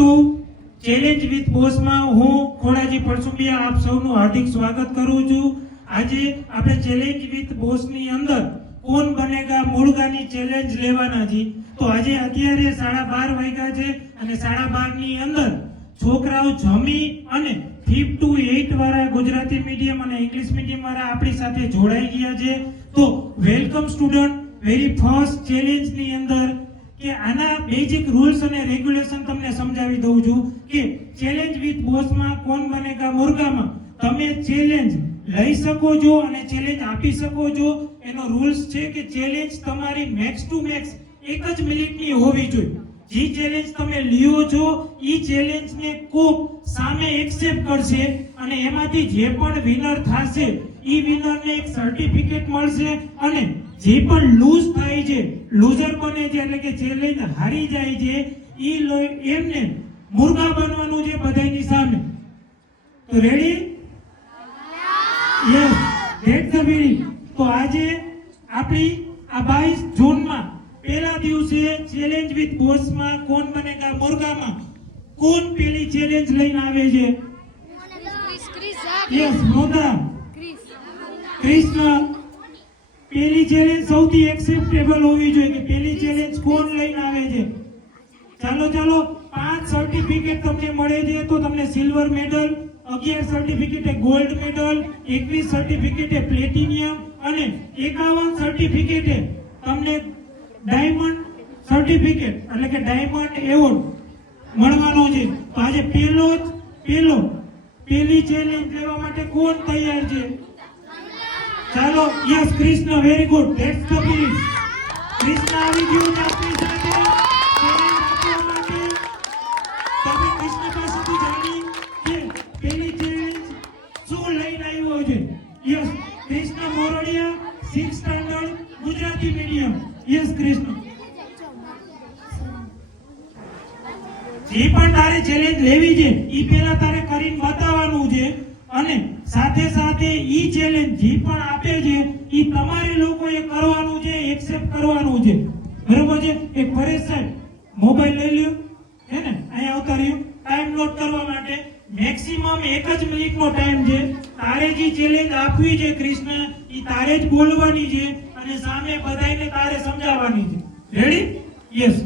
Two challenge with boss માં હું ખોડાજી પરસુંબિયા આપ સૌનું હાર્દિક સ્વાગત કરું છું. આજે આપણે ચેલેન્જ વિથ બોસ ની અંદર કોણ બનેગા મુર્ગાની ચેલેન્જ લેવાના છે. તો આજે અત્યારે 12:30 વાગ્યા છે અને 12:30 ની અંદર છોકરાઓ જમી અને 5 to 8 વાળા ગુજરાતી મીડિયમ અને ઇંગ્લિશ મીડિયમ વાળા આપણી સાથે જોડાઈ ગયા છે. તો welcome student. Very first challenge ની અંદર કે આના બેઝિક રૂલ્સ અને રેગ્યુલેશન તમને સમજાવી દઉં છું કે ચેલેન્જ વિથ બોસ માં કોણ બનેગા મુર્ગામાં તમે ચેલેન્જ લઈ શકો છો અને ચેલેન્જ આપી શકો છો. એનો રૂલ્સ છે કે ચેલેન્જ તમારી મેક્સ ટુ મેક્સ 1 જ મિનિટની હોવી જોઈએ. જે ચેલેન્જ તમે લ્યો છો એ ચેલેન્જને કોક સામે એક્સેપ્ટ કરશે અને એમાંથી જે પણ વિનર થશે એ વિનરને એક સર્ટિફિકેટ મળશે અને જે પણ લૂઝ થાય છે, લૂઝર બને છે એટલે કે ચેલેન્જ હારી જાય છે એમને મુર્ગા બનવાનું છે બધાની સામે. તો ready? Yes, that's the very. તો આજે આપણી આ 22 જૂનમાં પહેલા દિવસે ચેલેન્જ વિથ બોસ માં કોણ બનેગા મુર્ગામાં કોણ પેલી ચેલેન્જ લઈને આવે છે? યસ, મોદા, કૃષ્ણ. પેલી ચેલેન્જ સૌથી એક્સેપ્ટેબલ હોવી જોઈએ કે પેલી ચેલેન્જ કોણ લઈને આવે છે. ચાલો 5 સર્ટિફિકેટ તમને મળે છે. તો તમને silver medal, 11 certificate gold medal, 21 certificate platinum અને 51 સર્ટિફિકેટ તમને ડાયમંડ સર્ટિફિકેટ એટલે કે ડાયમંડ એવોર્ડ મળવાનો છે. તો આજે પેલી ચેલેન્જ લેવા માટે કોણ તૈયાર છે? ચાલો, yes, Krishna, very good, that's the spirit. Krishna આવી ગયો છે આપણી સાથે ચેલેન્જ આપવા માટે. તમે કૃષ્ણ પાસેથી જાણી કે પેલી ચેલેન્જ શું લઈને આવ્યો છે. યસ, કૃષ્ણ મોરડિયા, 6th standard Gujarati medium. Yes Krishna, જે પણ તારે ચેલેન્જ લેવી છે ઈ પહેલા તારે કરીને બતાવવાનું છે અને સાથે સાથે ઈ ચેલેન્જ જે પણ આપે છે ઈ તમારે લોકોએ કરવાનું છે, એક્સેપ્ટ કરવાનું છે. બરોબર છે? એક પરેશ સાહેબ મોબાઈલ લઈ લ્યો, હે ને, અહીંયા આવતા રહ્યો ટાઈમ નોટ કરવા માટે. મેક્સિમમ 1 જ મિનિટનો ટાઈમ છે. તારે જે ચેલેન્જ આપવી છે કૃષ્ણ ઈ તારે જ બોલવાની છે અને સામે બધાયને તારે સમજાવવાની છે. રેડી? યસ.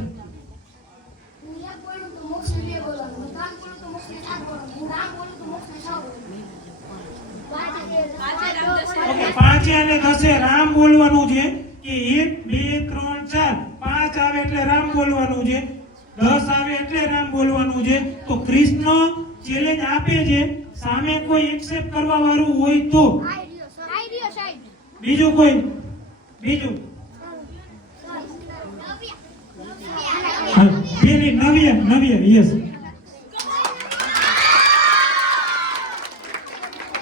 ઓકે, 5 અને 10 રામ બોલવાનું છે કે 1 2 3 4 5 આવે એટલે રામ બોલવાનું છે, 10 આવે એટલે રામ બોલવાનું છે. તો કૃષ્ણ ચેલેન્જ આપે છે, સામે કોઈ એક્સેપ્ટ કરવા વાળું હોય તો બીજું કોઈ બીજું પેલી નવ્ય યસ.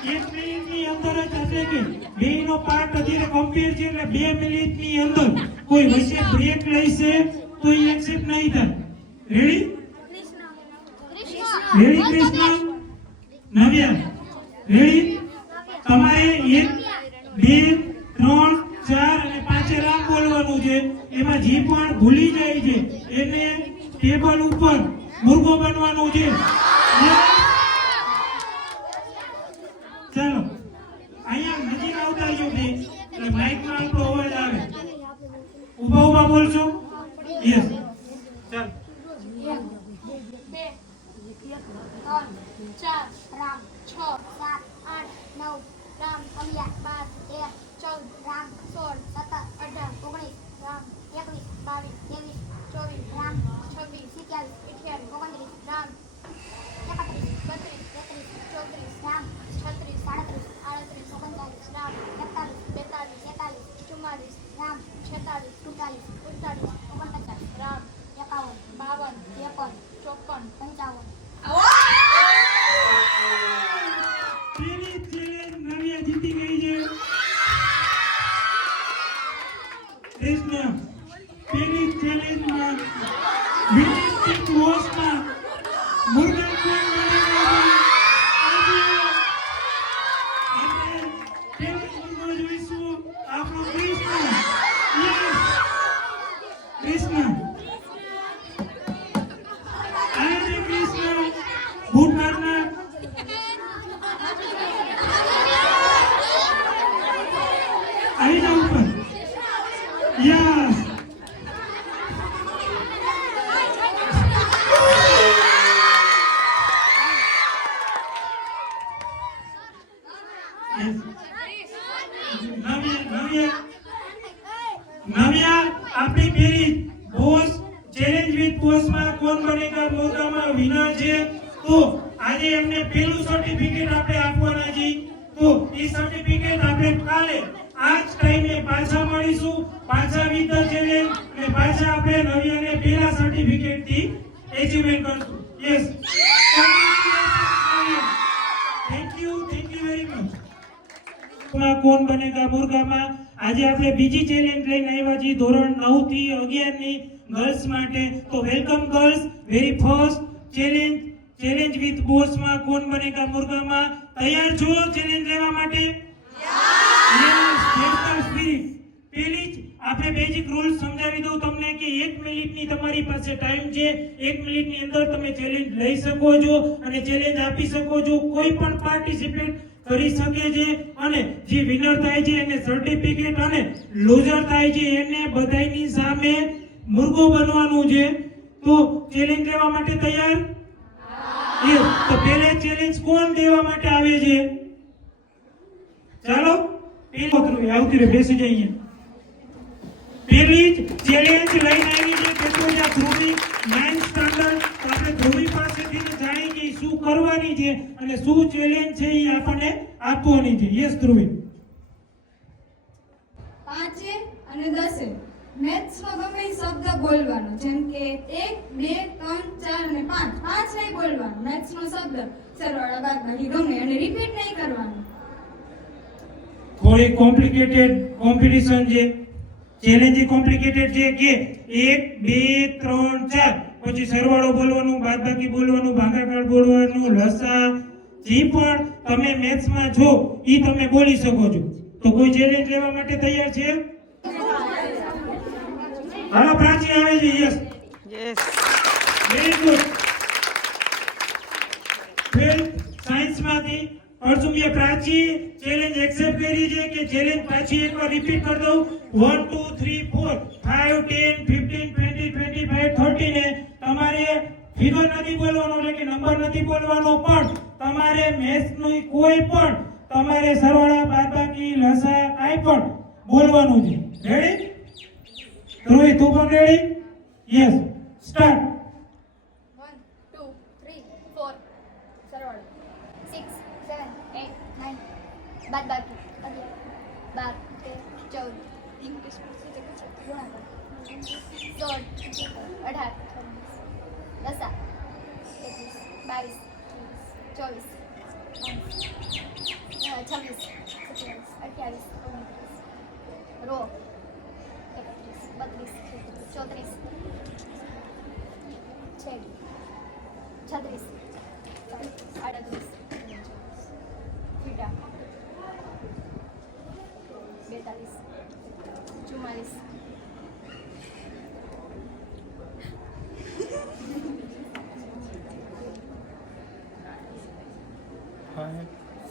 1 મિનિટની અંદર જ એટલે કે બેયનો પાર્ટ અત્યારે કમ્પેર છે એટલે 2 મિનિટની અંદર કોઈ વચ્ચે બ્રેક લેશે તો એ એક્સેપ્ટ નહીં થાય. Ready? Ready Krishna, Navya, ready? તમારે 1 2 3 4 અને 5 રામ બોલવાનું છે. એમાં જે પણ ભૂલી જાય છે એને ટેબલ ઉપર મુર્ગો બનવાનું છે. ચાલો, અહીંયા નજીક આવતા આવજો બે એટલે માઈકમાં આપણો અવાજ આવે. ઊભા બોલશો? યસ. ચાલો. 1 2 3 4 રામ, 6 7 8 9 રામ, 11 12 13 14 રામ, 16 17 18 19 રામ, 21 22 23 24 રામ, 26 27 28 29 રામ, 31 32 33 34 રામ, 36 37 38 39 રામ, 41 42 43 44 રામ, 46 47 48 49 રામ, 51 52 53 54 55. પેલી ચેલેન્જ નવ્ય જીતી ગઈ છે. કૃષ્ણ પેલી ચેલેન્જમાં વિનિશ્ચિત બોસમાં મુર્ગા કોણ બનેગા આજે પેલો મુર્ગો જોઈશું આપણો કૃષ્ણ. યસ, કૃષ્ણ આજે કૃષ્ણ વિનર છે. તો આજે એમને પહેલું સર્ટિફિકેટ આપણે આપવાના છીએ. તો એ સર્ટિફિકેટ આપણે કાલે આ જ ટાઈમે પાછા મળીશું, પાછા વિથ ધ ચેલેન્જ, અને પાછા આપણે નવી અને પહેલા સર્ટિફિકેટ થી એચીવમેન્ટ કરશું. Yes, thank you very much. કોણ બનેગા મુર્ગામાં આજે આપણે બીજી ચેલેન્જ લઈને આવ્યા છીએ ધોરણ 9 થી 11 ની ગર્લ્સ માટે. તો welcome girls, very first challenge with boss માં કોણ બનેગા મુર્ગામાં તૈયાર છો ચેલેન્જ લેવા માટે? પેલી જ આપણે બેઝિક રૂલ્સ સમજાવી દઉં તમને કે 1 મિનિટની તમારી પાસે ટાઈમ છે. 1 મિનિટની અંદર તમે ચેલેન્જ લઈ શકો છો અને ચેલેન્જ આપી શકો છો. કોઈ પણ પાર્ટિસિપેટ કરી શકે છે અને જે વિનર થાય છે એને સર્ટિફિકેટ અને લૂઝર થાય છે એને બધાયની સામે મુર્ગો બનવાનું છે. તો ચેલેન્જ લેવા માટે તૈયાર? યસ. તો પહેલે ચેલેન્જ કોણ દેવા માટે આવે છે? ચાલો આવતી રે બેસી જઈએ. પહેલી જ ચેલેન્જ લઈને આવી છે પેટ્રોલિયા ધ્રુવી 9th સ્ટાન્ડર્ડ. તો આપણે ધ્રુવી પાસેથી જાણી કે શું કરવાની છે અને શું ચેલેન્જ છે એ આપણને આપવાની છે. યસ ધ્રુવી. 5 અને 10 મેથ્સ નો ગમે એ શબ્દ બોલવાનો, જેમ કે 1 2 3 4 અને 5 નહીં બોલવાનો. મેથ્સ નો શબ્દ સરવાળા બાદબાકી ગમે અને રિપીટ નહીં કરવાનું. થોડી કોમ્પ્લિકેટેડ કોમ્પિટિશન છે. ચેલેન્જ કોમ્પ્લિકેટેડ છે કે 1 2 3 4 પછી સરવાળો બોલવાનું, બાદબાકી બોલવાનું, ભાગાકાર બોલવાનું, લસા, જે પણ તમે મેથ્સમાં છો એ તમે બોલી શકો છો. તો કોઈ ચેલેન્જ લેવા માટે તૈયાર છે? હાલો પ્રાચી આવે છે. Yes very good. 12th સાયન્સમાંથી અર્જુનિયા પ્રાચી ચેલેન્જ એક્સેપ્ટ કરી છે કે ચેલેન્જ પાછી એકવાર રિપીટ કરી દઉં. 1 2 3 4 5 10 15 20 25 30 ને તમારે ફિગર નથી બોલવાનો એટલે કે નંબર નથી બોલવાનો, પણ તમારે મેથ્સ નું કોઈ પણ તમારે સરવાળા, બાદબાકી, લસા કાઈ પણ બોલવાનું છે. રેડી? ધ્રુવી તું પણ રેડી? Yes start. 1 2 3 4 સરવાળો 6 7 8 9 બાદબાકી 11 12 13 14 ઇંગ્લિશ ગુણાકાર 16 18 લસા 21 22 24 26 27 28 row 31 32 34 36 38 theta 42 44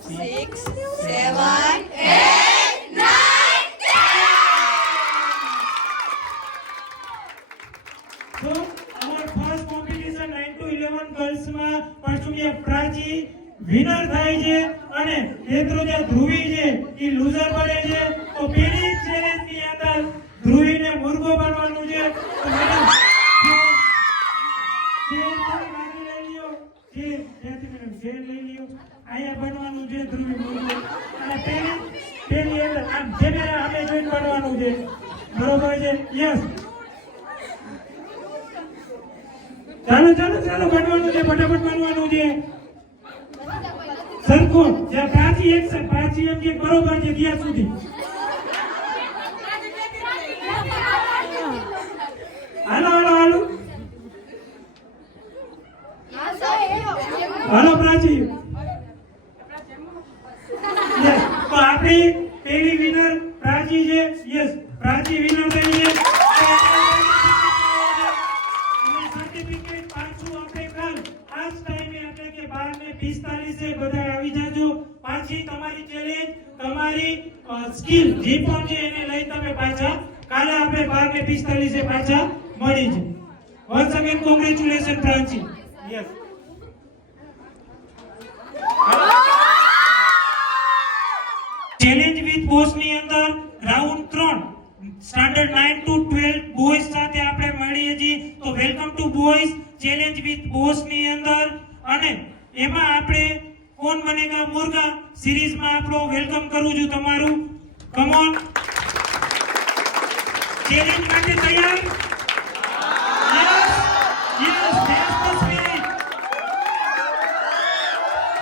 6 7 So our first competition 9 to 11 girls માં પરસુમિયા પ્રાચી વિનર થાય છે અને નેત્રોજા ધ્રુવી છે એ લૂઝર બને છે. તો પેલી ચેલેન્જ ની અંદર ધ્રુવીને મુર્ગો બનવાનું છે. તો મેડમ જેલ વાગી લઈ લ્યો, જેલ લઈ લ્યો. અહીંયા બનવાનું છે ધ્રુવી મુર્ગો અને પેલી અંદર આમ કેમેરા સામે જોઈને બનવાનું છે. બરોબર છે? યસ. ચાલો બનવાનું છે, ફટાફટ બનવાનું છે. સરખો જ્યાં પ્રાચી એક્શન પ્રાચી એમ કે બરોબર છે ત્યાં સુધી. હાલો પ્રાચી. યસ. તો આપણી પહેલી વિનર પ્રાચી છે. યસ પ્રાચી વિનર થઈ છે. સર્ટિફિકેટ પાછું આપણે કાલ આ જ ટાઈમે એટલે કે 12:45 બધા આવી જાજો. પાછી તમારી ચેલેન્જ, તમારી સ્કિલ જે પણ છે એને લઈ તમે પાછા કાલે આપણે 12:45 પાછા મળી છે. Once again congratulation Prachi. Yes. Challenge with boss ની અંદર રાઉન્ડ 3 સ્ટાન્ડર્ડ 9 to 12 બોયઝ સાથે આપણે મળીએ છીએ. તો welcome to boys challenge with boss ની અંદર, અને એમાં આપણે કોણ બનેગા મુર્ગા સિરીઝમાં આપણો વેલકમ કરું છું તમારું. કમ ઓન, ચેલેન્જ માટે તૈયાર? Yes, that's the spirit.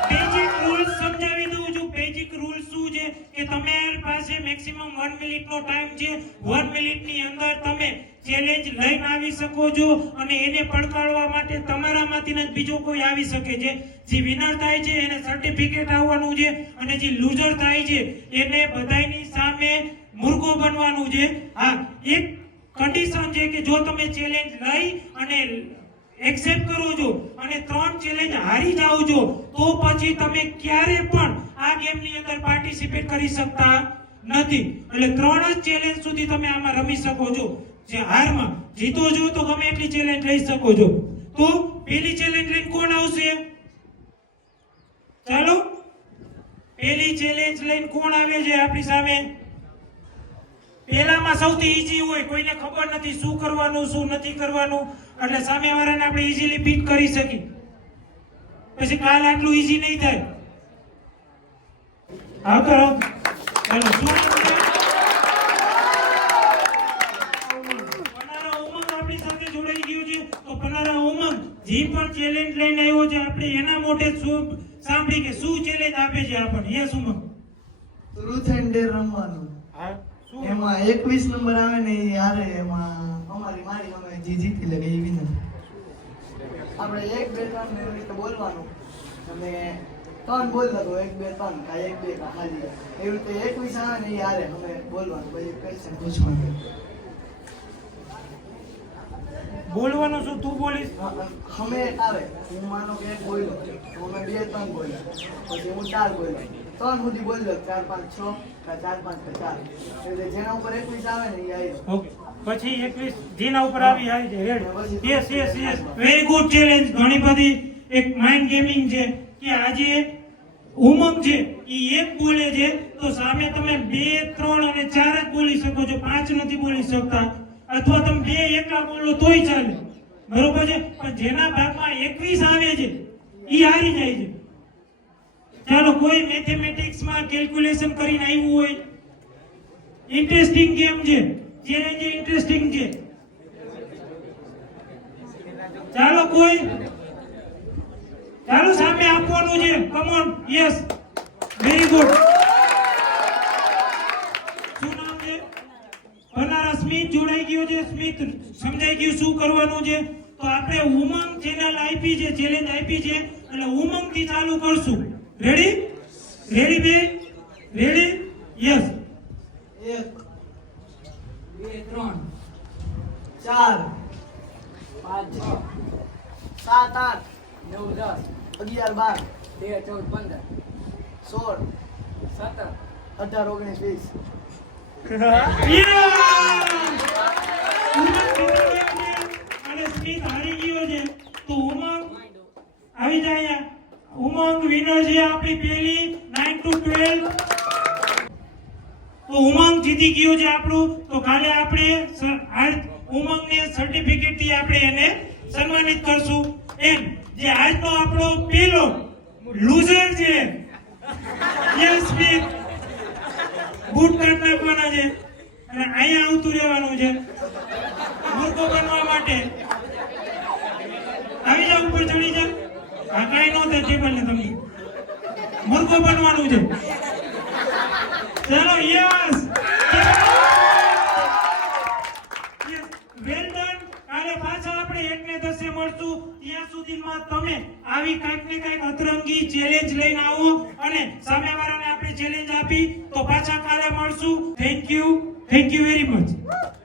Basic rules સમજાવી દઉં છું. બેઝિક રૂલ્સ શું છે કે તમારી પાસે મેક્સિમમ 1 મિનિટનો ટાઈમ છે. 1 મિનિટની અંદર તમે ચેલેન્જ લઈને આવી શકો છો, અને એને પડકારવા માટે તમારામાંથી જ બીજો કોઈ આવી શકે છે. જે વિનર થાય છે એને સર્ટિફિકેટ આવવાનું છે, અને જે લૂઝર થાય છે એને બધાયની સામે મુર્ગો બનવાનું છે. હા, એક કન્ડિશન છે કે જો તમે ચેલેન્જ લઈ અને એક્સેપ્ટ કરો છો અને 3 ચેલેન્જ હારી જાઓ છો, તો પછી તમે ક્યારે પણ આ ગેમની અંદર પાર્ટિસિપેટ કરી શકતા નથી. એટલે 3 જ ચેલેન્જ સુધી તમે આમાં રમી શકો છો. જે હારમાં જીતો છો તો ગમે એટલી ચેલેન્જ લઈ શકો છો. તો પહેલી ચેલેન્જ લઈને કોણ આવશે? ચાલો, પહેલી ચેલેન્જ લઈને કોણ આવે છે આપણી સામે? પહેલામાં સૌથી ઈઝી હોય, કોઈને ખબર નથી શું કરવાનું શું નથી કરવાનું, એટલે સામેવાળાને આપણે ઈઝીલી બીટ કરી શકીએ. પછી કાલ આટલું ઈઝી નહીં થાય. હા કરો, ચાલો. શું નામ છે? પનારા ઉમંગ આપણી સાથે જોડાઈ ગયું છે. તો પનારા ઉમંગ જે પણ ચેલેન્જ લઈને આવ્યો છે, આપણે એના મોઢે શું સાંભળી કે શું ચેલેન્જ આપે છે આપણને? Yes Umang. ટ્રુથ એન્ડ ડેર રમવાનું. હા, શું? એમાં 21 નંબર આવે ને એ હારે, એમાં મારી અમે જે જીતી લે એ વિનર. આપણે 1 2 3 એવી રીતે બોલવાનું, અને 3 બોલ લખો, 1 2 3 કા 1 2 કા હાજી, એવી રીતે 21 આવે ને એ હારે અમે બોલવાનું, પછી ક્વેશ્ચન પૂછવાનું. બોલવાનું શું તું બોલીશ? અમે આવે, હું માનો કે 1 બોલ્યો તો અમે 2 3 બોલ્યા, પછી હું 4 બોલ્યો, 3 સુધી બોલ્યો, 4 5 6 કા 4 5 કા 4, એટલે જેના ઉપર 21 આવે ને એ આવ્યો. ઓકે, પછી 21 જેના ઉપર આવી છે ready. Yes yes yes, very good challenge. ઘણી બધી એક માઇન્ડ ગેમિંગ છે કે આજે ઉમંગ છે એ 1 બોલે છે તો સામે તમે 2 3 અને 4 જ બોલી શકો છો, 5 નથી બોલી શકતા. અથવા તમે 2 એકલા બોલો તોય ચાલે, બરોબર છે. પણ જેના ભાગમાં 21 આવે છે એ હારી જાય છે. ચાલો, કોઈ મેથેમેટિક્સમાં કેલ્ક્યુલેશન કરીને આવ્યું હોય? ઇન્ટરેસ્ટિંગ ગેમ છે, ચેલેન્જ ઇન્ટરેસ્ટિંગ છે. ચાલો, કોઈ ચાલો સામે આપવાનું છે. Come on, yes, very good. શું નામ છે? બનારા સ્મિત જોડાઈ ગયો છે. સ્મિત સમજાઈ ગયું શું કરવાનું છે? તો આપણે ઉમંગ ચેનલ આપી છે, ચેલેન્જ આપી છે, એટલે ઉમંગ થી ચાલુ કરશું. રેડી? રેડી બે? રેડી? યસ. 1 2 3 4 5 6 7 8 9 10 11 12 13 14 15 16 17 18 19 20. અને સ્મિત હારી ગયો છે તો ઉમંગ આવી જાય. ઉમંગ વિનર છે આપણી પહેલી 9 to 12. તો ઉમંગ જીતી ગયો છે આપણું. તો કાલે આપણે ઉમંગને સર્ટિફિકેટ થી આપણે એને સન્માનિત કરશું. એમ જે આજનો આપણો પહેલો લૂઝર છે, યસ સ્મિત, બૂટ કાઢ નાખવાના છે અને અહીંયા આવતું રહેવાનું છે મૂર્ખો બનવા માટે. આવી જા, ઉપર ચડી જા. આ કાંઈ ન થાય ટેબલ ને, તમને મૂર્ખો બનવાનું છે. ચલો, યસ, વેલ ડન. કાલે પાછા આપણે 1 ને 10 મળશું. ત્યાં સુધીમાં તમે આવી કાંઈક ને કાંઈક અતરંગી ચેલેન્જ લઈને આવો અને સામેવાળાને આપણે ચેલેન્જ આપી. તો પાછા કાલે મળશું. Thank you very much.